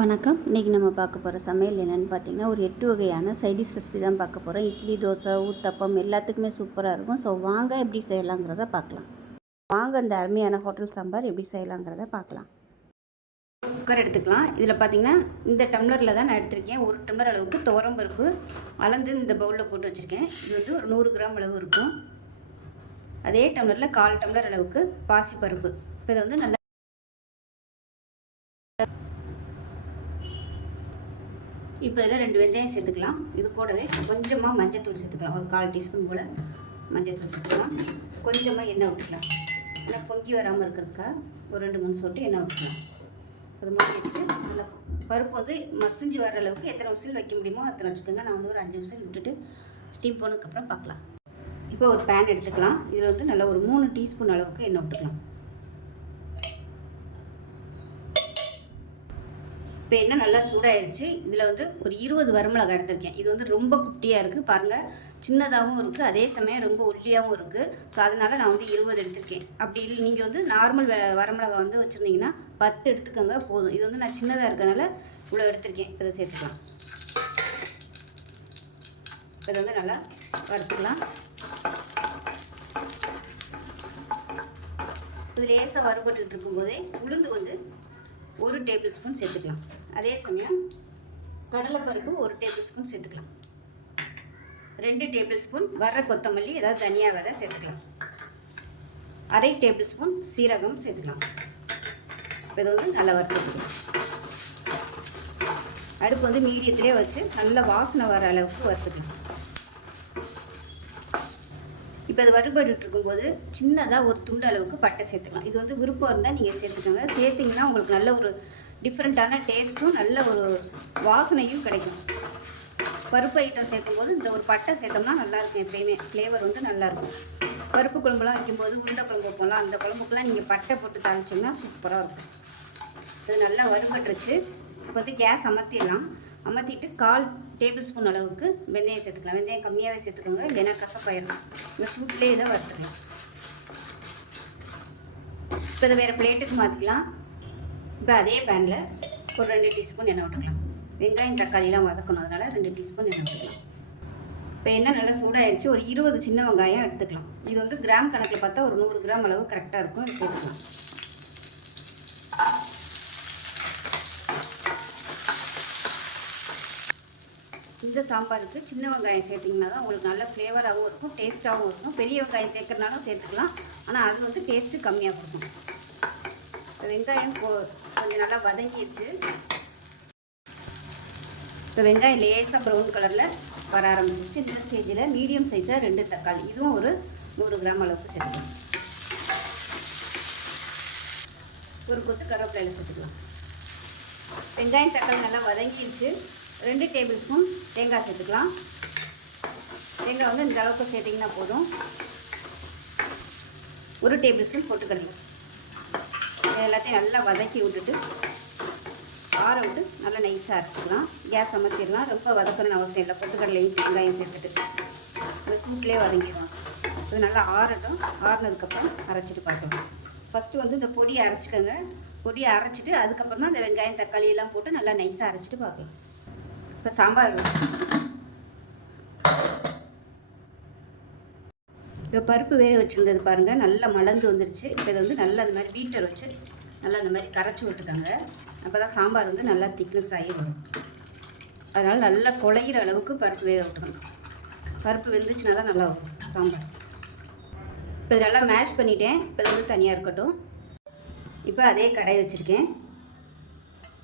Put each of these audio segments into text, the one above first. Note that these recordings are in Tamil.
வணக்கம். இன்றைக்கி நம்ம பார்க்க போகிற சமையல் என்னென்னு பார்த்தீங்கன்னா, ஒரு 8 வகையான சைடிஷ் ரெசிபி தான் பார்க்க போகிறோம். இட்லி, தோசை, ஊத்தப்பம் எல்லாத்துக்குமே சூப்பராக இருக்கும். ஸோ வாங்க எப்படி செய்யலாங்கிறத பார்க்கலாம். வாங்க இந்த அருமையான ஹோட்டல் சாம்பார் எப்படி செய்யலாங்கிறத பார்க்கலாம். குக்கர் எடுத்துக்கலாம். இதில் பார்த்தீங்கன்னா இந்த டம்ளரில் தான் நான் எடுத்திருக்கேன். 1 டம்ளர் அளவுக்கு துவரம் பருப்பு அளந்து இந்த பவுலில் போட்டு வச்சுருக்கேன். இது வந்து ஒரு 100 கிராம் அளவு இருக்கும். அதே டம்ளரில் 1/4 டம்ளர் அளவுக்கு பாசிப்பருப்பு. இப்போ இதை வந்து நல்லா இப்போ இதில் 2 வெந்தயம் சேர்த்துக்கலாம். இது கூடவே கொஞ்சமாக மஞ்சத்தூள் சேர்த்துக்கலாம். ஒரு 1/4 டீஸ்பூன் போல் மஞ்சத்தூள் சேர்த்துக்கலாம். கொஞ்சமாக எண்ணெய் விட்டுக்கலாம். ஏன்னா பொங்கி வராமல் இருக்கிறதுக்காக ஒரு 2-3 சொட்டு எண்ணெய் விட்டுக்கலாம். அது மூடி வச்சுட்டு நல்லா பருப்பு வந்து மசிஞ்சு வர அளவுக்கு எத்தனை விசில் வைக்க முடியுமோ அத்தனை வச்சுக்கோங்க. நான் வந்து ஒரு 5 விசில் விட்டுட்டு ஸ்டீம் போனதுக்கப்புறம் பார்க்கலாம். இப்போ ஒரு பேன் எடுத்துக்கலாம். இதில் வந்து நல்லா ஒரு 3 டீஸ்பூன் அளவுக்கு எண்ணெய் விட்டுக்கலாம். இப்போ எண்ணெய் நல்லா சூடாயிருச்சு. இதில் வந்து ஒரு 20 வரமிளகாய் எடுத்திருக்கேன். இது வந்து ரொம்ப குட்டியாக இருக்குது பாருங்கள். சின்னதாகவும் இருக்குது, அதே சமயம் ரொம்ப ஒல்லியாகவும் இருக்குது. ஸோ அதனால் நான் வந்து 20 எடுத்திருக்கேன். அப்படி இல்லை நீங்கள் வந்து நார்மல் வரமிளகாய் வந்து வச்சுருந்தீங்கன்னா 10 எடுத்துக்கோங்க போதும். இது வந்து நான் சின்னதாக இருக்கிறதுனால இவ்வளோ எடுத்திருக்கேன். இதை சேர்த்துக்கலாம். இதை வந்து நல்லா வறுத்துக்கலாம். இது லேசாக வறுபட்டுட்டு இருக்கும்போதே உளுந்து வந்து 1 டேபிள் ஸ்பூன் சேர்த்துக்கலாம். அதே சமயம் கடலைப்பருப்பு 1 டேபிள் ஸ்பூன் சேர்த்துக்கலாம். 2 டேபிள் ஸ்பூன் வர கொத்தமல்லி ஏதாவது தனியா விதை சேர்த்துக்கலாம். 1/2 டேபிள் ஸ்பூன் சீரகம் சேர்த்துக்கலாம். இதை வந்து நல்லா வறுத்துக்கலாம். அடுப்பு வந்து மீடியத்திலே வச்சு நல்லா வாசனை வர அளவுக்கு வறுத்துக்கலாம். இப்போ இது வறுபட்டு இருக்கும்போது சின்னதாக ஒரு துண்டு அளவுக்கு பட்டை சேர்த்துக்கலாம். இது வந்து விருப்பம் இருந்தால் நீங்கள் சேர்த்துக்கோங்க. சேர்த்திங்கன்னா உங்களுக்கு நல்ல ஒரு டிஃப்ரெண்ட்டான டேஸ்ட்டும் நல்ல ஒரு வாசனையும் கிடைக்கும். பருப்பு ஐட்டம் சேர்க்கும்போது இந்த ஒரு பட்டை சேர்த்தோம்னா நல்லாயிருக்கும். எப்பயுமே ஃப்ளேவர் வந்து நல்லாயிருக்கும். பருப்பு குழம்புலாம் வைக்கும்போது உருண்டை குழம்பு வைப்போம்லாம், அந்த குழம்புக்குலாம் நீங்கள் பட்டை போட்டு தாளிச்சிங்கன்னா சூப்பராக இருக்கும். இது நல்லா வறுபட்டுருச்சு. இப்போ வந்து கேஸ் அமர்த்திட்டு 1/4 டேபிள் ஸ்பூன் அளவுக்கு வெந்தயம் சேர்த்துக்கலாம். வெந்தயம் கம்மியாகவே சேர்த்துக்கோங்க, இல்லைன்னா கசப்பாயிடும். இந்த சூட்லேயே இதை வறுத்துக்கலாம். இப்போ இதை வேறு பிளேட்டுக்கு மாற்றிக்கலாம். இப்போ அதே பேனில் ஒரு 2 டீஸ்பூன் எண்ணெய் விட்டுக்கலாம். வெங்காயம் தக்காளிலாம் வதக்கணும், அதனால் 2 டீஸ்பூன் எண்ணெய் விட்டுக்கலாம். இப்போ எண்ணெய் நல்லா சூடாகிடுச்சு. ஒரு 20 சின்ன வெங்காயம் எடுத்துக்கலாம். இது வந்து கிராம் கணக்கில் பார்த்தா ஒரு 100 கிராம் அளவு கரெக்டாக இருக்கும். இது சேர்த்துக்கலாம். இந்த சாம்பாருக்கு சின்ன வெங்காயம் சேர்த்திங்கன்னா தான் உங்களுக்கு நல்ல ஃப்ளேவராகவும் இருக்கும், டேஸ்ட்டாகவும் இருக்கும். பெரிய வெங்காயம் சேர்க்குறனாலும் சேர்த்துக்கலாம், ஆனால் அது வந்து டேஸ்ட்டு கம்மியாக கொடுக்கும். இப்போ வெங்காயம் கொஞ்சம் நல்லா வதங்கிடுச்சு. இப்போ வெங்காயம் லேசாக ப்ரௌன் கலரில் வர ஆரம்பிச்சிச்சு. இந்த ஸ்டேஜில் மீடியம் சைஸாக 2 தக்காளி, இதுவும் ஒரு 100 கிராம் அளவுக்கு சேர்த்துக்கலாம். ஒரு கொத்து கருவேப்பிலையில் சேர்த்துக்கலாம். வெங்காயம் தக்காளி நல்லா வதங்கிடுச்சு. 2 டேபிள் ஸ்பூன் தேங்காய் சேர்த்துக்கலாம். தேங்காய் வந்து இந்த அளவுக்கு சேர்த்திங்கன்னா போதும். 1 டேபிள் ஸ்பூன் பொட்டுக்கடலை. எல்லாத்தையும் நல்லா வதக்கி விட்டுட்டு ஆற விட்டு நல்லா நைஸாக அரைச்சிக்கலாம். கேஸ் அமர்த்திடலாம். ரொம்ப வதக்கணும்னு அவசியம் இல்லை. பொட்டுக்கடலையும் வெங்காயம் சேர்த்துட்டு இந்த சூட்லேயே வதங்கிடுவோம். இது நல்லா ஆறட்டும். ஆறினதுக்கப்புறம் அரைச்சிட்டு பார்க்கலாம். ஃபஸ்ட்டு வந்து இந்த பொடியை அரைச்சிக்கோங்க. பொடியை அரைச்சிட்டு அதுக்கப்புறமா இந்த வெங்காயம் தக்காளி எல்லாம் போட்டு நல்லா நைஸாக அரைச்சிட்டு பார்க்கலாம். இப்போ சாம்பார் இப்போ பருப்பு வேக வச்சுருந்தது பாருங்கள், நல்லா மலர்ந்து வந்துருச்சு. இப்போ இதை வந்து நல்லா அந்த மாதிரி பீட்டர் வச்சு நல்லா அந்த மாதிரி கரைச்சி விட்டுக்காங்க. அப்போ தான் சாம்பார் வந்து நல்லா திக்னஸ் ஆகி வரும். அதனால் நல்லா குழையிற அளவுக்கு பருப்பு வேக விட்டுக்கணும். பருப்பு வெந்துச்சுன்னா தான் நல்லா வரும் சாம்பார். இப்போ இது நல்லா மேஷ் பண்ணிட்டேன். இப்போ இது வந்து தனியாக இருக்கட்டும். இப்போ அதே கடாய் வச்சுருக்கேன்.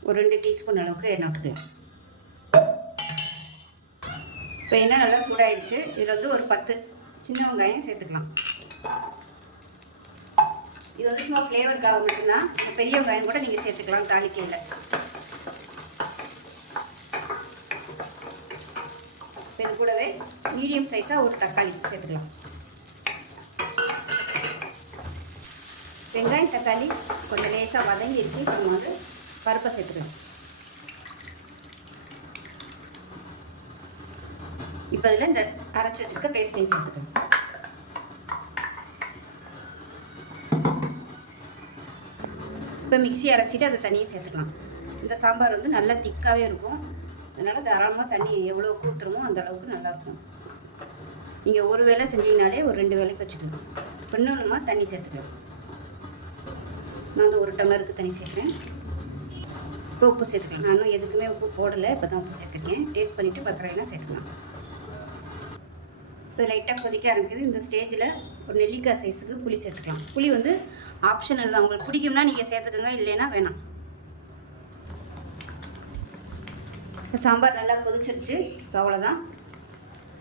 ஒரு 2 டீஸ்பூன் அளவுக்கு எண்ணெய் விட்டுக்கலாம். இப்போ எண்ணெய் நல்லா சூடாயிடுச்சு. இதில் வந்து ஒரு 10 சின்ன வெங்காயம் சேர்த்துக்கலாம். இது வந்து சும்மா ஃப்ளேவருக்காக மட்டும்தான். பெரிய வெங்காயம் கூட நீங்கள் சேர்த்துக்கலாம் தாளிக்கையில். இப்போ இது கூடவே மீடியம் சைஸாக ஒரு தக்காளி சேர்த்துக்கலாம். வெங்காயம் தக்காளி கொஞ்சம் லேசாக வதங்கிடுச்சு. நம்ம வந்து பருப்பை சேர்த்துக்கலாம். இப்போ இதில் இந்த அரைச்சி வச்சுருக்க பேஸ்ட்டையும் சேர்த்துக்கணும். இப்போ மிக்ஸி அரைச்சிட்டு அதை தனியாக சேர்த்துக்கலாம். இந்த சாம்பார் வந்து நல்லா திக்காகவே இருக்கும். அதனால் தாராளமாக தண்ணி எவ்வளோ ஊற்றுறமோ அந்த அளவுக்கு நல்லாயிருக்கும். நீங்கள் ஒரு வேளை செஞ்சீங்கனாலே ஒரு 2 வேளைக்கு வச்சுக்கலாம். இப்போ இன்னொன்றுமா தண்ணி சேர்த்துக்கலாம். நான் வந்து 1 டம்ளருக்கு தண்ணி சேர்க்குறேன். இப்போ உப்பு சேர்த்துக்கலாம். நான் இன்னும் எதுக்குமே உப்பு போடலை, இப்போ தான் உப்பு சேர்த்துருக்கேன். டேஸ்ட் பண்ணிவிட்டு பத்திரம்னா சேர்த்துக்கலாம். இப்போ லைட்டாக கொதிக்க ஆரம்பிக்குது. இந்த ஸ்டேஜில் ஒரு நெல்லிக்காய் சைஸுக்கு புளி சேர்த்துக்கலாம். புளி வந்து ஆப்ஷனல் தான், உங்களுக்கு பிடிக்கும்னா நீங்கள் சேர்த்துக்கோங்க, இல்லைன்னா வேணாம். இப்போ சாம்பார் நல்லா கொதிச்சிருச்சு. இப்போ அவ்வளோதான்.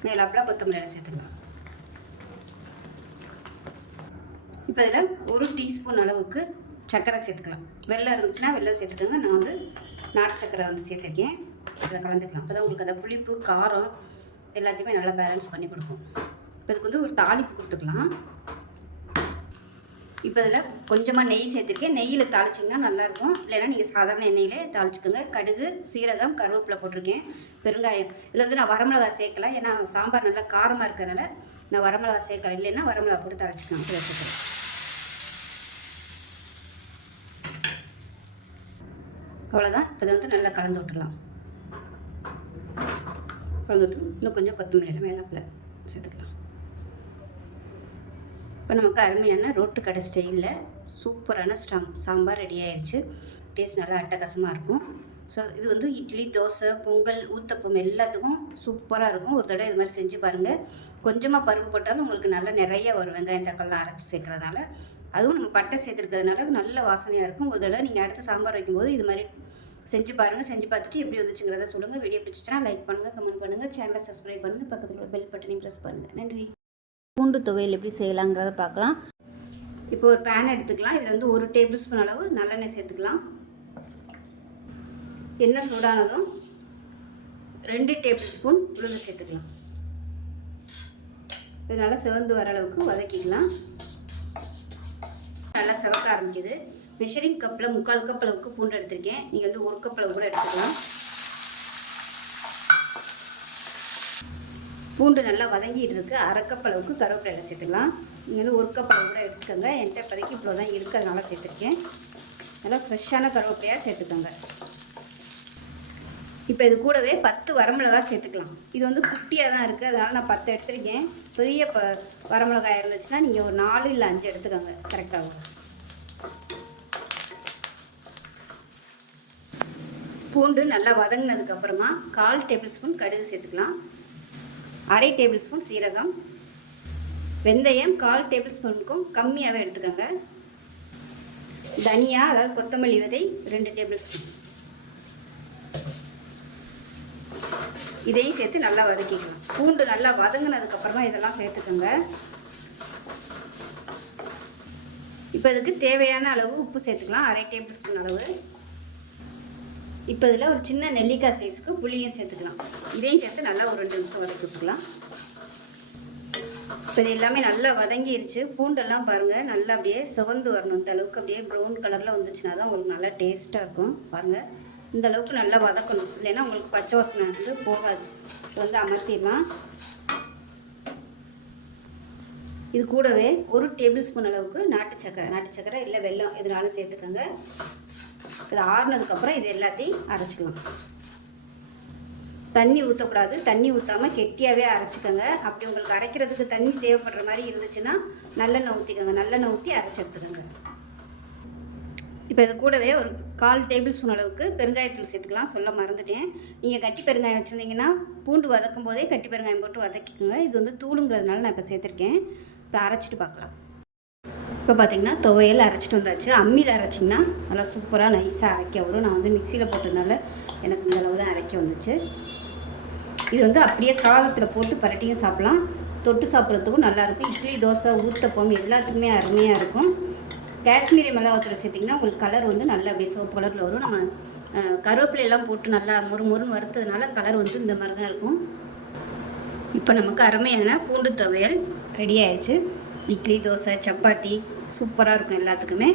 மேலாப்பில் கொத்தமல்லியில் சேர்த்துக்கலாம். இப்போ இதில் 1 டீஸ்பூன் அளவுக்கு சர்க்கரை சேர்த்துக்கலாம். வெல்லம் இருந்துச்சுன்னா வெல்லம் சேர்த்துக்கோங்க. நான் வந்து நாட்டு சர்க்கரை வந்து சேர்த்துருக்கேன். இதை கலந்துக்கலாம். அப்போ தான் உங்களுக்கு அந்த புளிப்பு காரம் எல்லாத்தையுமே நல்லா பேலன்ஸ் பண்ணி கொடுக்கும். இப்போ இதுக்கு வந்து ஒரு தாளிப்பு கொடுத்துக்கலாம். இப்போ இதில் கொஞ்சமாக நெய் சேர்த்துருக்கேன். நெய்யில் தாளிச்சிங்கன்னா நல்லாயிருக்கும். இல்லைன்னா நீங்கள் சாதாரண எண்ணெயிலே தாளிச்சிக்கோங்க. கடுகு, சீரகம், கருவேப்பிலை போட்டிருக்கேன். பெருங்காயம். இதில் வந்து நான் வரமிளகா சேர்க்கல, ஏன்னா சாம்பார் நல்லா காரமாக இருக்கிறதுனால நான் வரமிளகா சேர்க்கல. இல்லைன்னா வரமிளகா போட்டு தாளிச்சிக்கலாம். வச்சுக்கலாம். அவ்வளோதான். இப்போ வந்து நல்லா கலந்து விட்டுடலாம். கலந்து விட்டு இன்னும் கொஞ்சம் கொத்தமல்லி மேலாப்பில் சேர்த்துக்கலாம். இப்போ நமக்கு அருமையான ரோட்டு கடை ஸ்டைலில் சூப்பரான சாம்பார் ரெடி ஆயிடுச்சு. டேஸ்ட் நல்லா அட்டகாசமாக இருக்கும். ஸோ இது வந்து இட்லி, தோசை, பொங்கல், ஊத்தப்பம் எல்லாத்துக்கும் சூப்பராக இருக்கும். ஒரு தடவை இது மாதிரி செஞ்சு பாருங்கள். கொஞ்சமாக பருப்பு போட்டாலும் உங்களுக்கு நல்லா நிறைய வரும். வெங்காயம் தக்காளிலாம் அரைச்சி சேர்க்குறதுனால, அதுவும் நம்ம பட்டை சேர்த்துருக்கிறதுனால நல்ல வாசனையாக இருக்கும். ஒரு தடவை நீங்கள் அடுத்த சாம்பார் வைக்கும்போது இது மாதிரி செஞ்சு பாருங்கள். செஞ்சு பார்த்துட்டு எப்படி வந்துச்சுங்கிறத சொல்லுங்கள். வீடியோ பிடிச்சிச்சுன்னா லைக் பண்ணுங்கள், கமெண்ட் பண்ணுங்கள், சேனலை சப்ஸ்கிரைப் பண்ணுங்கள், பக்கத்தில் உள்ள பெல் பட்டனையும் ப்ரெஸ் பண்ணுங்கள். நன்றி. பூண்டு துவையல் எப்படி செய்யலாங்கிறத பார்க்கலாம். இப்போ ஒரு பேன் எடுத்துக்கலாம். இதில் வந்து 1 டேபிள் ஸ்பூன் அளவு நல்லெண்ணெய் சேர்த்துக்கலாம். எண்ணெய் சூடானதும் 2 டேபிள் ஸ்பூன் உளுந்து சேர்த்துக்கலாம். இது நல்லா சிவந்து வர அளவுக்கு வதக்கிக்கலாம். நல்லா சிவக்க ஆரம்பிக்குது. மெஷரிங் கப்பில் 3/4 கப் அளவுக்கு பூண்டு எடுத்திருக்கேன். நீங்கள் வந்து 1 கப் அளவு கூட எடுத்துக்கலாம். பூண்டு நல்லா வதங்கிட்டு இருக்குது. 1/2 கப் அளவுக்கு கருவேப்பிலை சேர்த்துக்கலாம். நீங்கள் வந்து 1 கப் அளவு கூட எடுத்துக்கோங்க. என்கிட்ட இப்போதைக்கு இவ்வளோ தான் இருக்குது, அதனால சேர்த்துருக்கேன். நல்லா ஃப்ரெஷ்ஷான கருவேப்பிலையாக சேர்த்துக்கோங்க. இப்போ இது கூடவே 10 வரமிளகாய் சேர்த்துக்கலாம். இது வந்து குட்டியாக தான் இருக்குது, அதனால் நான் 10 எடுத்துருக்கேன். பெரிய வரமிளகாய் இருந்துச்சுன்னா நீங்கள் ஒரு 4 இல்லை 5 எடுத்துக்கோங்க, கரெக்டாகும். பூண்டு நல்லா வதங்கினதுக்கப்புறமா 1/4 டேபிள் ஸ்பூன் கடுகு சேர்த்துக்கலாம். 1/2 டேபிள் ஸ்பூன் சீரகம், வெந்தயம் 1/4 டேபிள் ஸ்பூனுக்கும் கம்மியாகவே எடுத்துக்கோங்க. தனியா, அதாவது கொத்தமல்லி விதை 2 டேபிள் ஸ்பூன். இதையும் சேர்த்து நல்லா வதக்கிக்கலாம். பூண்டு நல்லா வதங்கினதுக்கப்புறமா இதெல்லாம் சேர்த்துக்கோங்க. இப்போ இதுக்கு தேவையான அளவு உப்பு சேர்த்துக்கலாம். 1/2 டேபிள் ஸ்பூன் அளவு. இப்போ இதில் ஒரு சின்ன நெல்லிக்காய் சைஸுக்கு புளியும் சேர்த்துக்கலாம். இதையும் சேர்த்து நல்லா ஒரு 2 நிமிஷம் வதக்கி விட்டுக்கலாம். இப்போ இது எல்லாமே நல்லா வதங்கிருச்சு. பூண்டெல்லாம் பாருங்கள் நல்லா அப்படியே சிவந்து வரணும். இந்த அளவுக்கு அப்படியே ப்ரௌன் கலரில் வந்துச்சுன்னா தான் உங்களுக்கு நல்லா டேஸ்ட்டாக இருக்கும். பாருங்கள், இந்த அளவுக்கு நல்லா வதக்கணும், இல்லைன்னா உங்களுக்கு பச்சை வாசனை வந்து போகாது. இப்போ வந்து அமர்த்திடலாம். இது கூடவே 1 டேபிள் ஸ்பூன் அளவுக்கு நாட்டு சக்கரை இல்லை வெல்லம் எதுனாலும் சேர்த்துக்கோங்க. இது ஆறுனதுக்கப்புறம் இது எல்லாத்தையும் அரைச்சிக்கலாம். தண்ணி ஊற்றக்கூடாது. தண்ணி ஊற்றாமல் கெட்டியாகவே அரைச்சிக்கோங்க. அப்படி உங்களுக்கு அரைக்கிறதுக்கு தண்ணி தேவைப்படுற மாதிரி இருந்துச்சுன்னா நல்லெண்ணெய் ஊற்றிக்கோங்க. நல்லெண்ணெய் ஊற்றி அரைச்சி எடுத்துக்கோங்க. இப்போ இது கூடவே ஒரு 1/4 டேபிள் ஸ்பூன் அளவுக்கு பெருங்காயத்தூள் சேர்த்துக்கலாம். சொல்ல மறந்துட்டேன். நீங்கள் கட்டி பெருங்காயம் வச்சுருந்தீங்கன்னா பூண்டு வதக்கும் போதே கட்டி பெருங்காயம் போட்டு வதக்கிக்கோங்க. இது வந்து தூளுங்கிறதுனால நான் இப்போ சேர்த்துருக்கேன். இப்போ அரைச்சிட்டு பார்க்கலாம். இப்போ பார்த்திங்கன்னா துவையல் அரைச்சிட்டு வந்தாச்சு. அம்மியில் அரைச்சிங்கன்னா நல்லா சூப்பராக நைஸாக அரைக்க வரும். நான் வந்து மிக்சியில் போட்டதுனால எனக்கு இந்த அளவு தான் அரைக்க வந்துச்சு. இது வந்து அப்படியே சாதத்தில் போட்டு பரட்டியும் சாப்பிட்லாம். தொட்டு சாப்பிட்றதுக்கும் நல்லாயிருக்கும். இட்லி, தோசை, ஊத்தப்பம் எல்லாத்துக்குமே அருமையாக இருக்கும். காஷ்மீரி மிளகாத்தூள் சேர்த்திங்கன்னா உங்களுக்கு கலர் வந்து நல்லா அப்படியே சிவப்பு கலரில் வரும். நம்ம கருவேப்பிலையெல்லாம் போட்டு நல்லா முறுமுறுன்னு வறுத்ததுனால கலர் வந்து இந்த மாதிரி தான் இருக்கும். இப்போ நமக்கு அருமையான பூண்டு துவையல் ரெடி ஆயிடுச்சு. இட்லி, தோசை, சப்பாத்தி சூப்பராக இருக்கும். எல்லாத்துக்குமே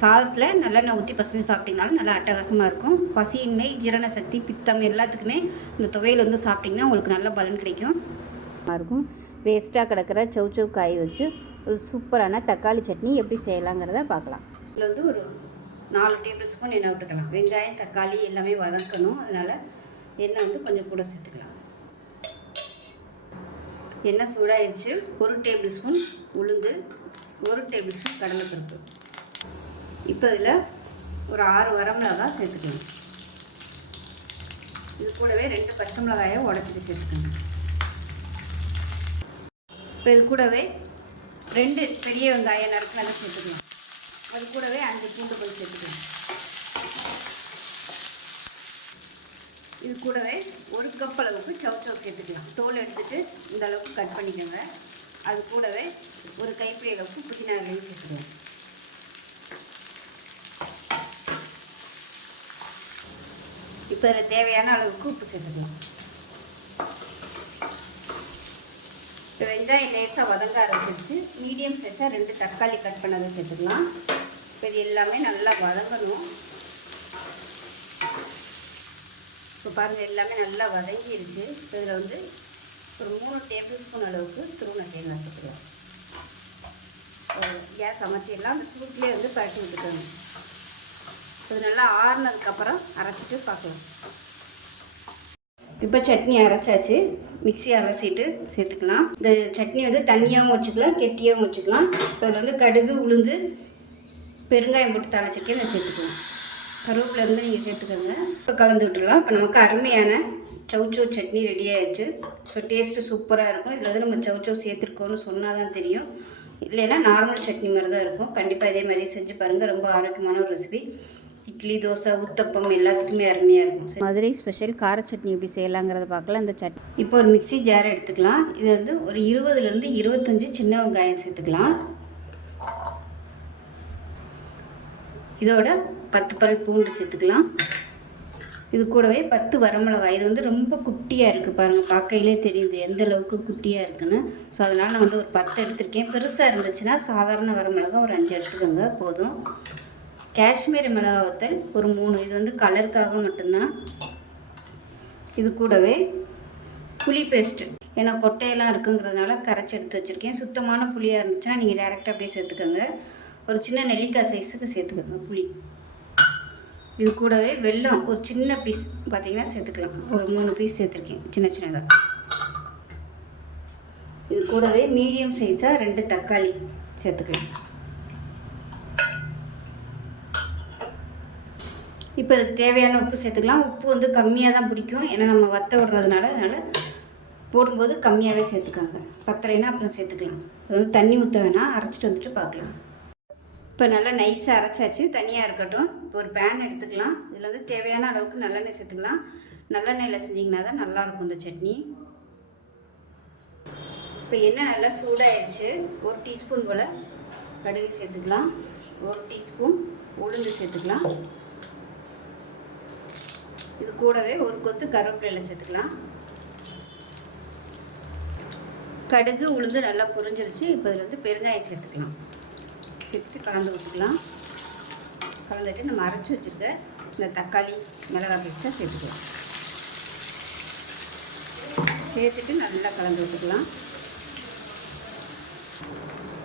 சாதத்தில் நல்லெண்ணெய் ஊற்றி பசங்க சாப்பிட்டிங்கனாலும் நல்லா அட்டகாசமாக இருக்கும். பசியின்மை, ஜீரண சக்தி, பித்தம் எல்லாத்துக்குமே இந்த துவையல் வந்து சாப்பிட்டிங்கன்னா உங்களுக்கு நல்ல பலன் கிடைக்கும். இருக்கும். வேஸ்ட்டாக கிடக்கிற சௌச்சௌ காய் வச்சு ஒரு சூப்பரான தக்காளி சட்னி எப்படி செய்யலாங்கிறத பார்க்கலாம். இதில் வந்து ஒரு 4 டேபிள் ஸ்பூன் எண்ணெய் விட்டுக்கலாம். வெங்காயம் தக்காளி எல்லாமே வதக்கணும், அதனால் எண்ணெய் வந்து கொஞ்சம் கூட சேர்த்துக்கலாம். எண்ணெய் சூடாயிருச்சு. 1 டேபிள் ஸ்பூன் உளுந்து, 1 டேபிள் ஸ்பூன் கடலைப்பருப்பு. இப்போ இதில் ஒரு 6 வரமிளகாய் சேர்த்துக்கலாம். இது கூடவே 2 பச்சை மிளகாயை உடச்சிட்டு சேர்த்துக்கணும். இப்போ இது கூடவே 2 பெரிய வெங்காயம் நறுக்கினதை சேர்த்துக்கலாம். அது கூடவே 5 பூண்டு பல் சேர்த்துக்கலாம். இது கூடவே 1 கப் அளவுக்கு சௌச்சௌ சேர்த்துக்கலாம். தோல் எடுத்துகிட்டு இந்த அளவுக்கு கட் பண்ணிக்கோங்க. அது கூடவே ஒரு கைப்பிடி அளவுக்கு புதினா இலையும் சேர்த்துக்கலாம். இப்போ இதில் தேவையான அளவுக்கு உப்பு சேர்த்துக்கலாம். இப்போ வெங்காயம் லேசாக வதங்க ஆரம்பிச்சிருச்சு. மீடியம் சைஸாக 2 தக்காளி கட் பண்ணதை சேர்த்துக்கலாம். இப்போ இது எல்லாமே நல்லா வதங்கணும். இப்போ பாருங்கள், எல்லாமே நல்லா வதங்கிருச்சு. இப்போ இதில் வந்து ஒரு 3 டேபிள் ஸ்பூன் அளவுக்கு துருவன தேங்காய் சேர்த்துக்கலாம். கேஸ் அமர்த்திடலாம். அந்த சூட்லேயே வந்து பரட்டி விட்டுக்கணும். இது நல்லா ஆறுனதுக்கப்புறம் அரைச்சிட்டு பார்க்கலாம். இப்போ சட்னி அரைச்சாச்சு. மிக்ஸி அலசிட்டு சேர்த்துக்கலாம். இந்த சட்னி வந்து தண்ணியாகவும் வச்சுக்கலாம், கெட்டியாகவும் வச்சுக்கலாம். இப்போ அதில் வந்து கடுகு உளுந்து பெருங்காயம் போட்டு தாளிச்சிருக்கேன், அதை சேர்த்துக்கலாம். கருவேப்பிலை இருந்து நீங்கள் சேர்த்துக்கோங்க. இப்போ கலந்து விட்டுடலாம். இப்போ நமக்கு அருமையான சௌச்சௌ சட்னி ரெடி ஆகிடுச்சு. ஸோ டேஸ்ட்டு சூப்பராக இருக்கும். இதில் வந்து நம்ம சௌச்சௌ சேர்த்துருக்கோன்னு சொன்னால் தான் தெரியும், இல்லைன்னா நார்மல் சட்னி மாதிரி தான் இருக்கும். கண்டிப்பாக இதே மாதிரி செஞ்சு பாருங்கள். ரொம்ப ஆரோக்கியமான ஒரு ரெசிபி. இட்லி தோசை ஊத்தப்பம் எல்லாத்துக்குமே அருமையாக இருக்கும். மதுரை ஸ்பெஷல் கார சட்னி எப்படி செய்யலாங்கிறத பார்க்கலாம். இந்த சட்னி இப்போ ஒரு மிக்ஸி ஜார் எடுத்துக்கலாம். இது வந்து ஒரு 20லேருந்து 25 சின்ன வெங்காயம் சேர்த்துக்கலாம். இதோட 10 பல் பூண்டு சேர்த்துக்கலாம். இது கூடவே 10 வரமிளகாய். இது வந்து ரொம்ப குட்டியாக இருக்குது பாருங்கள், பார்க்கையிலே தெரியுது எந்த அளவுக்கு குட்டியாக இருக்குன்னு. ஸோ அதனால் நான் வந்து ஒரு 10 எடுத்திருக்கேன். பெருசாக இருந்துச்சுன்னா சாதாரண வரமிளகாய் ஒரு 5 எடுத்துக்கோங்க போதும். காஷ்மீரி மிளகாய் வத்தல் ஒரு 3. இது வந்து கலருக்காக மட்டும்தான். இது கூடவே புளி பேஸ்ட்டு, ஏன்னா கொட்டையெல்லாம் இருக்குங்கிறதுனால கரைச்சி எடுத்து வச்சுருக்கேன். சுத்தமான புளியாக இருந்துச்சுன்னா நீங்கள் டேரெக்டாக அப்படியே சேர்த்துக்கோங்க. ஒரு சின்ன நெல்லிக்காய் சைஸுக்கு சேர்த்துக்கோங்க புளி. இது கூடவே வெல்லம் ஒரு சின்ன பீஸ் பார்த்திங்கன்னா சேர்த்துக்கலாம். ஒரு 3 பீஸ் சேர்த்துருக்கேன் சின்ன சின்னதாக. இது கூடவே மீடியம் சைஸாக 2 தக்காளி சேர்த்துக்கலாம். இப்போ இதுக்கு தேவையான உப்பு சேர்த்துக்கலாம். உப்பு வந்து கம்மியாக தான் பிடிக்கும், ஏன்னா நம்ம வத்த விடுறதுனால. அதனால் போடும்போது கம்மியாகவே சேர்த்துக்காங்க. பத்தலைன்னா அப்புறம் சேர்த்துக்கலாம். அது வந்து தண்ணி ஊற்ற வேணாம், அரைச்சிட்டு வந்துட்டு பார்க்கலாம். இப்போ நல்லா நைஸாக அரைச்சாச்சு, தனியாக இருக்கட்டும். இப்போ ஒரு பேன் எடுத்துக்கலாம். இதில் வந்து தேவையான அளவுக்கு நல்லெண்ணெய் சேர்த்துக்கலாம். நல்லெண்ணெயில் செஞ்சிங்கன்னா தான் நல்லாயிருக்கும் இந்த சட்னி. இப்போ எண்ணெய் நல்லா சூடாகிடுச்சு. 1 டீஸ்பூன் போல் கடுகு சேர்த்துக்கலாம். 1 டீஸ்பூன் உளுந்து சேர்த்துக்கலாம். இது கூடவே ஒரு கொத்து கருவேப்பிலையில் சேர்த்துக்கலாம். கடுகு உளுந்து நல்லா பொரிஞ்சிருச்சு. இப்போ இதில் வந்து பெருங்காயம் சேர்த்துக்கலாம். சேர்த்துட்டு கலந்து விட்டுக்கலாம். கலந்துட்டு நம்ம அரைச்சி வச்சுருக்க இந்த தக்காளி மிளகாய் பேஸ்ட்டாக சேர்த்துக்கலாம். சேர்த்துட்டு நல்லா கலந்து விட்டுக்கலாம்.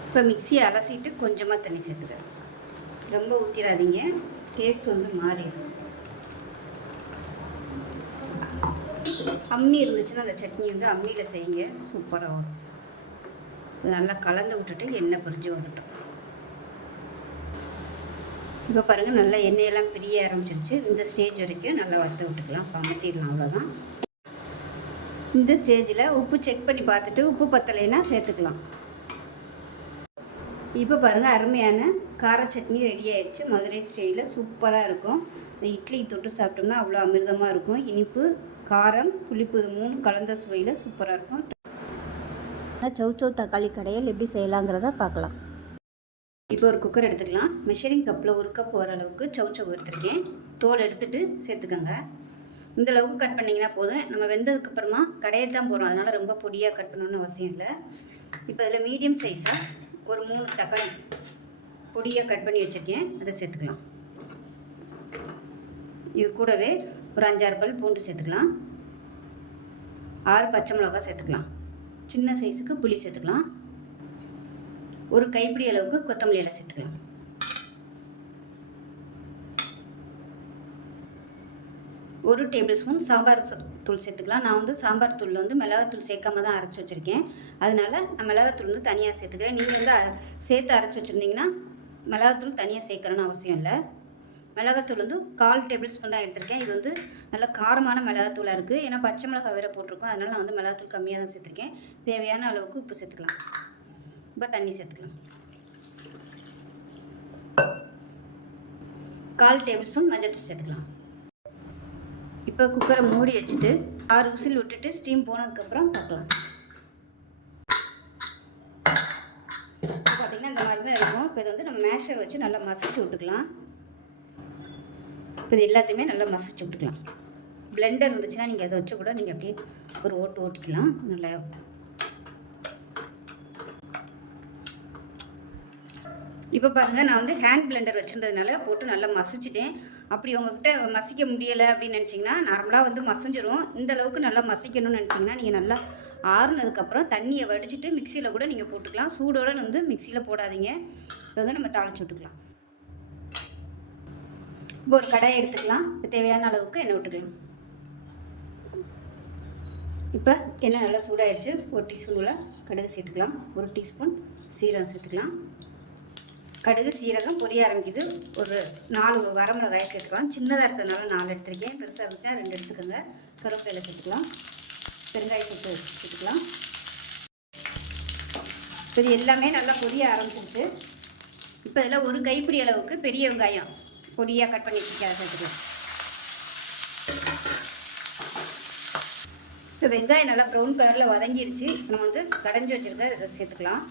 இப்போ மிக்ஸியை அலசிட்டு கொஞ்சமாக தண்ணி சேர்த்துக்கிறேன். ரொம்ப ஊற்றிடாதீங்க, டேஸ்ட் வந்து மாறிடும். அம்மி இருந்துச்சுன்னா அந்த சட்னி வந்து அம்மியில் செய்யுங்க, சூப்பராக வரும். இது நல்லா கலந்து விட்டுட்டு எண்ணெய் பிரிஞ்சு வரட்டும். இப்போ பாருங்கள், நல்லா எண்ணெயெல்லாம் பிரிய ஆரம்பிச்சிருச்சு. இந்த ஸ்டேஜ் வரைக்கும் நல்லா வறுத்து விட்டுக்கலாம். அமர்த்திடலாம், அவ்வளோதான். இந்த ஸ்டேஜில் உப்பு செக் பண்ணி பார்த்துட்டு உப்பு பத்தலைன்னா சேர்த்துக்கலாம். இப்போ பாருங்கள், அருமையான கார சட்னி ரெடி ஆயிடுச்சு. மதுரை ஸ்டைலில் சூப்பராக இருக்கும். இந்த இட்லி தொட்டு சாப்பிட்டோம்னா அவ்வளோ அமிர்தமாக இருக்கும். இனிப்பு காரம் புளிப்பு இது 3 கலந்த சுவையில் சூப்பராக இருக்கும். சௌச்சௌ தக்காளி கடையில் எப்படி செய்யலாங்கிறத பார்க்கலாம். இப்போ ஒரு குக்கர் எடுத்துக்கலாம். மெஷரிங் கப்பில் 1 கப் வர அளவுக்கு சௌச்சௌ எடுத்துருக்கேன். தோல் எடுத்துகிட்டு சேர்த்துக்கோங்க. இந்த அளவுக்கு கட் பண்ணிங்கன்னா போதும். நம்ம வெந்ததுக்கப்புறமா கடையை தான் போகிறோம், அதனால் ரொம்ப பொடியாக கட் பண்ணணும்னு அவசியம் இல்லை. இப்போ அதில் மீடியம் சைஸாக ஒரு 3 தக்காளி பொடியாக கட் பண்ணி வச்சுருக்கேன், அதை சேர்த்துக்கலாம். இது கூடவே ஒரு 5-6 பல் பூண்டு சேர்த்துக்கலாம். 6 பச்சை மிளகாய் சேர்த்துக்கலாம். சின்ன சைஸுக்கு புளி சேர்த்துக்கலாம். ஒரு கைப்பிடி அளவுக்கு கொத்தமல்லி இலை சேர்த்துக்கலாம். 1 டேபிள் ஸ்பூன் சாம்பார் தூள் சேர்த்துக்கலாம். நான் வந்து சாம்பார் தூளில் வந்து மிளகாத்தூள் சேர்க்காம தான் அரைச்சி வச்சுருக்கேன். அதனால் நான் மிளகாத்தூள் வந்து தனியாக சேர்த்துக்கிறேன். நீங்கள் வந்து சேர்த்து அரைச்சி வச்சுருந்தீங்கன்னா மிளகாத்தூள் தனியாக சேர்க்கணும்னு அவசியம் இல்லை. மிளகாத்தூள் வந்து 1/4 டேபிள் ஸ்பூன் தான் எடுத்திருக்கேன். இது வந்து நல்ல காரமான மிளகாத்தூளாக இருக்குது. ஏன்னா பச்சை மிளகாய் வேறு போட்டிருக்கோம். அதனால் நான் வந்து மிளகாத்தூள் கம்மியாக தான் சேர்த்துருக்கேன். தேவையான அளவுக்கு உப்பு சேர்த்துக்கலாம். இப்போ தண்ணி சேர்த்துக்கலாம். 1/4 டேபிள் ஸ்பூன் மஞ்சள் சேர்த்துக்கலாம். இப்போ குக்கரை மூடி வச்சுட்டு 6 விசில் விட்டுட்டு ஸ்டீம் போனதுக்கப்புறம் பார்க்கலாம். பார்த்திங்கன்னா இந்த மாதிரி தான் இருக்கும். இப்போ இதை வந்து நம்ம மேஷர் வச்சு நல்லா மசிச்சு விட்டுக்கலாம். இப்போ இது எல்லாத்தையுமே நல்லா மசிச்சு விட்டுக்கலாம். பிளெண்டர் இருந்துச்சுன்னா நீங்கள் அதை வச்சு கூட நீங்கள் அப்படியே ஒரு ஓட்டிக்கலாம். நல்லா இப்போ பாருங்கள், நான் வந்து ஹேண்ட் பிளெண்டர் வச்சுருந்ததுனால போட்டு நல்லா மசிச்சிட்டேன். அப்படி உங்கள்கிட்ட மசிக்க முடியலை அப்படின்னு நினச்சிங்கன்னா நார்மலாக வந்து மசிஞ்சிரும். இந்த அளவுக்கு நல்லா மசிக்கணும்னு நினச்சிங்கன்னா நீங்கள் நல்லா ஆறுனதுக்கப்புறம் தண்ணியை வடிச்சிட்டு மிக்சியில் கூட நீங்கள் போட்டுக்கலாம். சூடோடு வந்து மிக்சியில் போடாதீங்க. இப்போ வந்து நம்ம தாளிச்சு விட்டுக்கலாம். இப்போ ஒரு கடாயை எடுத்துக்கலாம். இப்போ தேவையான அளவுக்கு எண்ணெய் விட்டுக்கலாம். இப்போ எண்ணெய் நல்லா சூடாகிடுச்சு. 1 டீஸ்பூன் கடுகு சேர்த்துக்கலாம். 1 டீஸ்பூன் சீரகம் சேர்த்துக்கலாம். கடுகு சீரகம் பொரிய ஆரம்பிக்குது. ஒரு 4 வரமிளகாயை சேர்த்துக்கலாம். சின்னதாக இருக்கிறதுனால 4 எடுத்துருக்கேன். பெருசாக இருந்துச்சா 2 எடுத்துக்கோங்க. கருவேப்பிலை சேர்த்துக்கலாம். பெருங்காயம் சேர்த்துக்கலாம். இது எல்லாமே நல்லா பொரிய ஆரம்பிச்சிருச்சு. இப்போ இதில் ஒரு கைப்பிடி அளவுக்கு பெரிய வெங்காயம் பொடியாக கட் பண்ணி சேர்த்துக்கலாம். இப்போ வெங்காயம் நல்லா ப்ரௌன் கலரில் வதங்கிருச்சு. நம்ம வந்து கடைஞ்சி வச்சுருக்க இதை சேர்த்துக்கலாம்.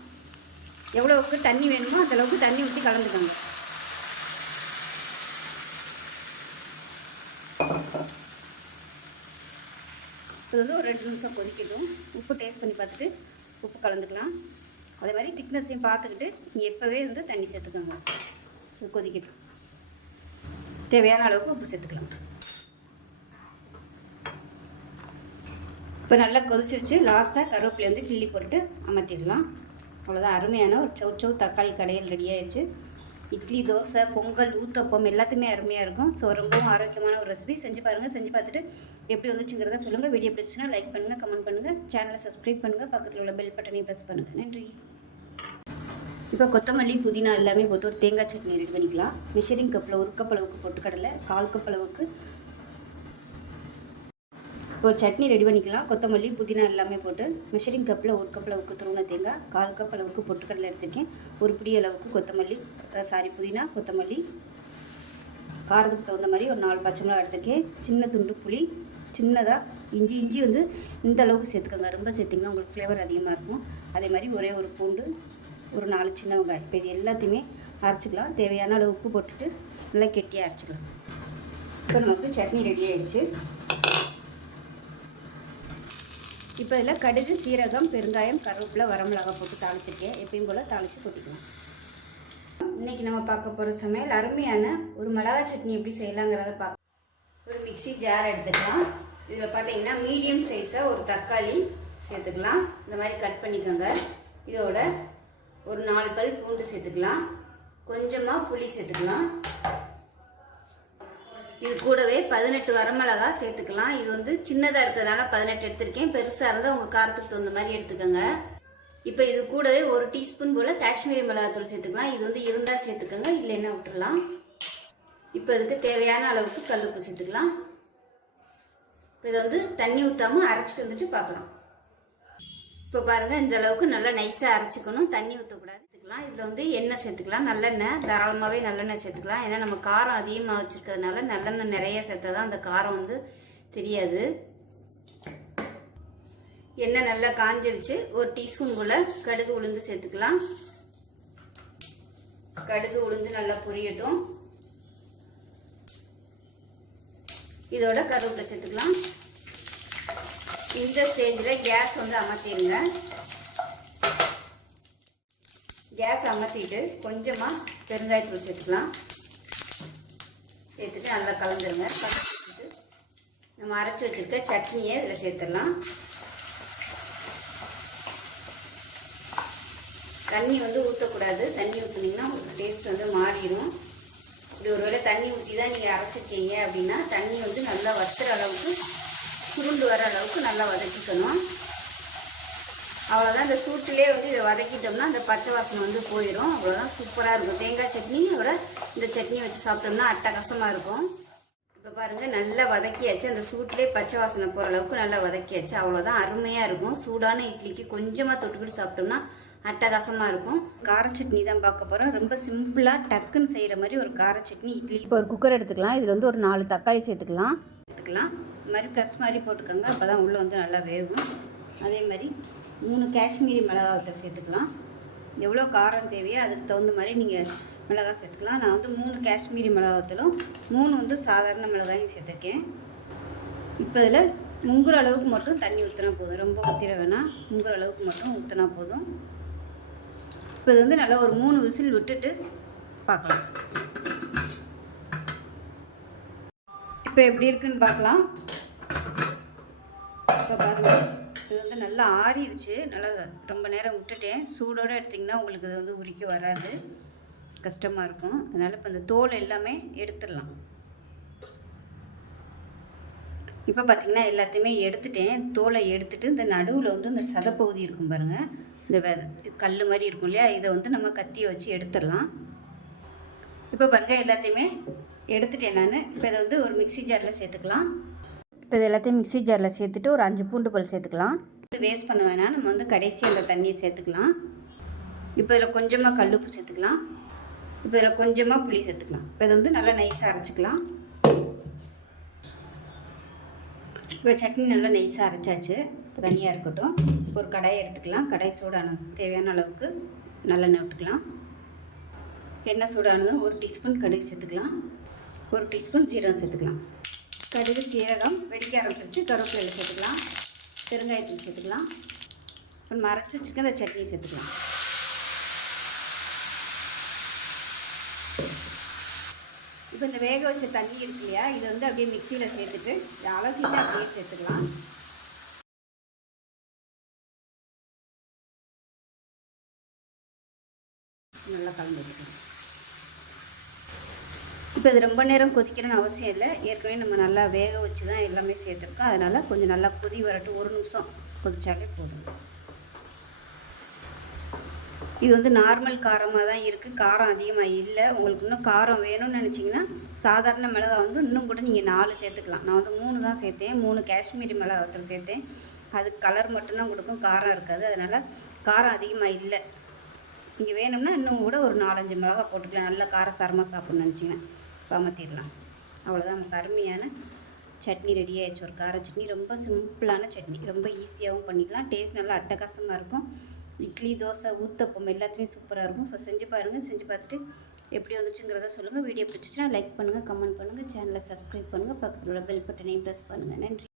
எவ்வளோவுக்கு தண்ணி வேணுமோ அந்தளவுக்கு தண்ணி ஊற்றி கலந்துக்கோங்க. இது வந்து ஒரு 2 நிமிஷம் கொதிக்கட்டும். உப்பு டேஸ்ட் பண்ணி பார்த்துட்டு உப்பு கலந்துக்கலாம். அதே மாதிரி திக்னஸையும் பார்த்துக்கிட்டு நீங்கள் எப்போவே வந்து தண்ணி சேர்த்துக்கோங்க. இது கொதிக்கட்டும். தேவையான அளவுக்கு உப்பு சேர்த்துக்கலாம். இப்போ நல்லா கொதிச்சிருச்சு. லாஸ்ட்டாக கருவேப்பிலை வந்து கிள்ளி போட்டு அமர்த்திடலாம். அவ்வளோதான். அருமையான ஒரு சௌ தக்காளி கடையில் ரெடி ஆயிடுச்சு. இட்லி, தோசை, பொங்கல், ஊத்தப்பம் எல்லாத்துக்குமே அருமையாக இருக்கும். ஸோ ரொம்பவும் ஆரோக்கியமான ஒரு ரெசிபி. செஞ்சு பாருங்கள். செஞ்சு பார்த்துட்டு எப்படி வந்துச்சுங்கிறத சொல்லுங்கள். வீடியோ பிடிச்சுன்னா லைக் பண்ணுங்கள், கமெண்ட் பண்ணுங்கள், சேனலை சப்ஸ்கிரைப் பண்ணுங்கள், பக்கத்தில் உள்ள பெல் பட்டனையும் ப்ரெஸ் பண்ணுங்கள். நன்றி. இப்போ கொத்தமல்லி, புதினா எல்லாமே போட்டு ஒரு தேங்காய் சட்னி ரெடி பண்ணிக்கலாம். மெஷரிங் கப்பில் 1 கப் அளவுக்கு பொட்டுக்கடலை, 1/4 கப் அளவுக்கு ஒரு சட்னி ரெடி பண்ணிக்கலாம். கொத்தமல்லி, புதினா எல்லாமே போட்டு மெஷரிங் கப்பில் 1 கப் அளவுக்கு துருவன தேங்காய், 1/4 கப் அளவுக்கு பொட்டுக்கடலை எடுத்திருக்கேன். ஒரு பிடி அளவுக்கு புதினா, கொத்தமல்லி, காரத்துக்கு தகுந்த மாதிரி ஒரு 4 பச்சை மிளகாய் எடுத்திருக்கேன். சின்ன துண்டு புளி, சின்னதாக இஞ்சி வந்து இந்த அளவுக்கு சேர்த்துக்கோங்க. ரொம்ப சேர்த்திங்கன்னா உங்களுக்கு ஃப்ளேவர் அதிகமாக இருக்கும். அதே மாதிரி ஒரே ஒரு பூண்டு, ஒரு 4 சின்ன வெங்காயம். இப்போ இது எல்லாத்தையுமே அரைச்சிக்கலாம். தேவையான அளவு உப்பு போட்டுட்டு நல்லா கெட்டியாக அரைச்சிக்கலாம். இப்போ நமக்கு சட்னி ரெடி ஆகிடுச்சு. இப்போ இதில் கடுகு, சீரகம், பெருங்காயம், கருவேப்பிலை, வரமிளகாய் போட்டு தாளிச்சிருக்கேன். எப்பயும் போல் தாளித்து கொட்டிக்கலாம். இன்றைக்கி நம்ம பார்க்க போகிற சமையல் அருமையான ஒரு மிளகாய் சட்னி எப்படி செய்யலாங்கிறத பார்க்க ஒரு மிக்சி ஜார் எடுத்துக்கலாம். இதில் பார்த்தீங்கன்னா மீடியம் சைஸாக ஒரு தக்காளி சேர்த்துக்கலாம். இந்த மாதிரி கட் பண்ணிக்கோங்க. இதோட ஒரு 4 பல் பூண்டு சேர்த்துக்கலாம். கொஞ்சமாக புளி சேர்த்துக்கலாம். இது கூடவே 18 வரமிளகாய் சேர்த்துக்கலாம். இது வந்து சின்னதாக இருக்கிறதுனால 18 எடுத்திருக்கேன். பெருசாக இருந்தால் உங்கள் காரத்துக்கு தகுந்த மாதிரி எடுத்துக்கோங்க. இப்போ இது கூடவே 1 டீஸ்பூன் போல் காஷ்மீரி மிளகாத்தூள் சேர்த்துக்கலாம். இது வந்து இருந்தால் சேர்த்துக்கோங்க, இல்லைன்னா விட்டுடலாம். இப்போ இதுக்கு தேவையான அளவுக்கு கல்லுப்பு சேர்த்துக்கலாம். இப்போ இதை வந்து தண்ணி ஊற்றாமல் அரைச்சிட்டு வந்துட்டு பார்க்கலாம். இப்போ பாருங்கள், இந்த அளவுக்கு நல்லா நைஸாக அரைச்சிக்கணும், தண்ணி ஊற்றக்கூடாது. இதில் வந்து எண்ணெய் சேர்த்துக்கலாம். நல்லெண்ணெய், தாராளமாகவே நல்லெண்ணெய் சேர்த்துக்கலாம். ஏன்னா நம்ம காரம் அதிகமாக வச்சுருக்கிறதுனால நல்லெண்ணெய் நிறைய சேர்த்தா தான் அந்த காரம் வந்து தெரியாது. எண்ணெய் நல்லா காஞ்சிருச்சு. 1 டீஸ்பூன் போல் கடுகு உளுந்து சேர்த்துக்கலாம். கடுகு உளுந்து நல்லா பொரியட்டும். இதோட கருவேப்பிலை சேர்த்துக்கலாம். இந்த ஸ்டேஜில் கேஸ் வந்து அமர்த்திடுங்க. கேஸ் அமர்த்திட்டு கொஞ்சமாக பெருங்காயத்தூள் சேர்த்துக்கலாம். சேர்த்துட்டு நல்லா கலந்துருங்க. கலந்துட்டு நம்ம அரைச்சி வச்சுருக்க சட்னியை இதில் சேர்த்துடலாம். தண்ணி வந்து ஊற்றக்கூடாது. தண்ணி ஊற்றுனீங்கன்னா உங்களுக்கு டேஸ்ட் வந்து மாறிடும். இப்படி ஒரு வேளை தண்ணி ஊற்றி தான் நீங்கள் அரைச்சிருக்கீங்க அப்படின்னா தண்ணி வந்து நல்லா வத்துற அளவுக்கு சுருண்டு வர அளவுக்கு நல்லா வதக்கிக்கணும். அவ்வளோதான். இந்த சூட்டிலே வந்து இதை வதக்கிட்டோம்னா அந்த பச்சை வாசனை வந்து போயிடும். அவ்வளோதான், சூப்பராக இருக்கும். தேங்காய் சட்னி அவரை இந்த சட்னி வச்சு சாப்பிட்டோம்னா அட்டகாசமாக இருக்கும். இப்போ பாருங்கள், நல்லா வதக்கியாச்சு. அந்த சூட்டிலே பச்சை வாசனை போகிற அளவுக்கு நல்லா வதக்கியாச்சு. அவ்வளோதான், அருமையாக இருக்கும். சூடான இட்லிக்கு கொஞ்சமாக தொட்டுக்கிட்டு சாப்பிட்டோம்னா அட்டகாசமாக இருக்கும். கார சட்னி தான் பார்க்க போகிறோம். ரொம்ப சிம்பிளாக டக்குன்னு செய்கிற மாதிரி ஒரு கார சட்னி இட்லி. இப்போ ஒரு குக்கர் எடுத்துக்கலாம். இதில் வந்து ஒரு 4 தக்காளி சேர்த்துக்கலாம். இது மாதிரி ப்ளஸ் மாதிரி போட்டுக்கோங்க, அப்போ தான் உள்ளே வந்து நல்லா வேகும். அதே மாதிரி 3 காஷ்மீரி மிளகாய் சேர்த்துக்கலாம். எவ்வளோ காரம் தேவையோ அதுக்கு தகுந்த மாதிரி நீங்கள் மிளகாய் சேர்த்துக்கலாம். நான் வந்து 3 காஷ்மீரி மிளகாத்தலும் 3 வந்து சாதாரண மிளகாயும் சேர்த்துருக்கேன். இப்போ இதில் முங்குற அளவுக்கு மட்டும் தண்ணி ஊற்றினா போதும். ரொம்ப ஊற்றிட வேணாம், முங்குற அளவுக்கு மட்டும் ஊற்றினா போதும். இப்போ இது வந்து நல்லா ஒரு 3 விசில் விட்டுட்டு பார்க்கலாம். இப்போ எப்படி இருக்குன்னு பார்க்கலாம். இப்போ பாருங்கள், இது வந்து நல்லா ஆறிடுச்சு. நல்லா ரொம்ப நேரம் விட்டுட்டேன். சூடோடு எடுத்திங்கன்னா உங்களுக்கு இது வந்து உரிக்க வராது, கஷ்டமாக இருக்கும். அதனால் இப்போ இந்த தோல் எல்லாமே எடுத்துடலாம். இப்போ பார்த்திங்கன்னா எல்லாத்தையுமே எடுத்துட்டேன். தோலை எடுத்துகிட்டு இந்த நடுவில் வந்து இந்த சதப்பகுதி இருக்கும் பாருங்கள், இந்த கல் மாதிரி இருக்கும் இல்லையா, இதை வந்து நம்ம கத்தியை வச்சு எடுத்துடலாம். இப்போ பாருங்கள், எல்லாத்தையுமே எடுத்துட்டேன் நான். இப்போ இதை வந்து ஒரு மிக்ஸி ஜாரில் சேர்த்துக்கலாம். இப்போ இது எல்லாத்தையும் மிக்ஸி ஜாரில் சேர்த்துட்டு ஒரு 5 பூண்டு பல் சேர்த்துக்கலாம். இது வேஸ்ட் பண்ண வேணாம், நம்ம வந்து கடைசியாக அந்த தண்ணியை சேர்த்துக்கலாம். இப்போ இதில் கொஞ்சமாக கல்லுப்பு சேர்த்துக்கலாம். இப்போ இதில் கொஞ்சமாக புளி சேர்த்துக்கலாம். இப்போ இதை வந்து நல்லா நைஸாக அரைச்சிக்கலாம். இப்போ சட்னி நல்லா நைஸாக அரைச்சாச்சு. தனியாக இருக்கட்டும். இப்போ ஒரு கடாயை எடுத்துக்கலாம். கடாய் சூடானது தேவையான அளவுக்கு நல்லெண்ணெய் விட்டுக்கலாம். எண்ணெய் சூடானது 1 டீஸ்பூன் கடுகு சேர்த்துக்கலாம். 1 டீஸ்பூன் ஜீரகம் சேர்த்துக்கலாம். கடுகு சீரகம் வெடிக்க ஆரம்பிச்சிருச்சு. கருவேப்பிலை சேர்த்துக்கலாம். பெருங்காயத்தூள் சேர்த்துக்கலாம். இப்போ மறைச்சி வச்சுக்க இந்த சட்னி சேர்த்துக்கலாம். இப்போ இந்த வேக வச்ச தண்ணி இருக்கு இல்லையா, இதை வந்து அப்படியே மிக்சியில் சேர்த்துட்டு அலசிட்டு அப்படியே சேர்த்துக்கலாம். நல்லா கலந்துருக்கணும். இப்போ இது ரொம்ப நேரம் கொதிக்கணும்னு அவசியம் இல்லை. ஏற்கனவே நம்ம நல்லா வேக வச்சு தான் எல்லாமே சேர்த்துருக்கோம். அதனால் கொஞ்சம் நல்லா கொதி வரட்டும். 1 நிமிஷம் கொதிச்சாலே போதும். இது வந்து நார்மல் காரமாக தான் இருக்குது, காரம் அதிகமாக இல்லை. உங்களுக்கு இன்னும் காரம் வேணும்னு நினச்சிங்கன்னா சாதாரண மிளகாய் வந்து இன்னும் கூட நீங்கள் 4 சேர்த்துக்கலாம். நான் வந்து 3 தான் சேர்த்தேன். 3 காஷ்மீரி மிளகாய் சேர்த்தேன். அது கலர் மட்டும்தான் கொடுக்கும், காரம் இருக்காது. அதனால் காரம் அதிகமாக இல்லை. நீங்கள் வேணும்னா இன்னும் கூட ஒரு 4-5 மிளகாய் போட்டுக்கலாம். நல்லா காரசாரமாக சாப்பிட்ணுன்னு நினச்சிங்கன்னா பமத்திடலாம். அவ்வளோதான், நமக்கு அருமையான சட்னி ரெடி ஆகிடுச்சு. ஒரு கார சட்னி, ரொம்ப சிம்பிளான சட்னி, ரொம்ப ஈஸியாகவும் பண்ணிக்கலாம். டேஸ்ட் நல்லா அட்டகாசமாக இருக்கும். இட்லி, தோசை, ஊத்தப்பம் எல்லாத்துலேயும் சூப்பராக இருக்கும். ஸோ செஞ்சு பாருங்கள். செஞ்சு பார்த்துட்டு எப்படி வந்துச்சுங்கிறத சொல்லுங்கள். வீடியோ பிடிச்சிச்சுன்னா லைக் பண்ணுங்கள், கமெண்ட் பண்ணுங்கள், சேனலை சப்ஸ்கிரைப் பண்ணுங்கள், பக்கத்தில் உள்ள பெல் பட்டனையும் ப்ரெஸ் பண்ணுங்கள். நன்றி.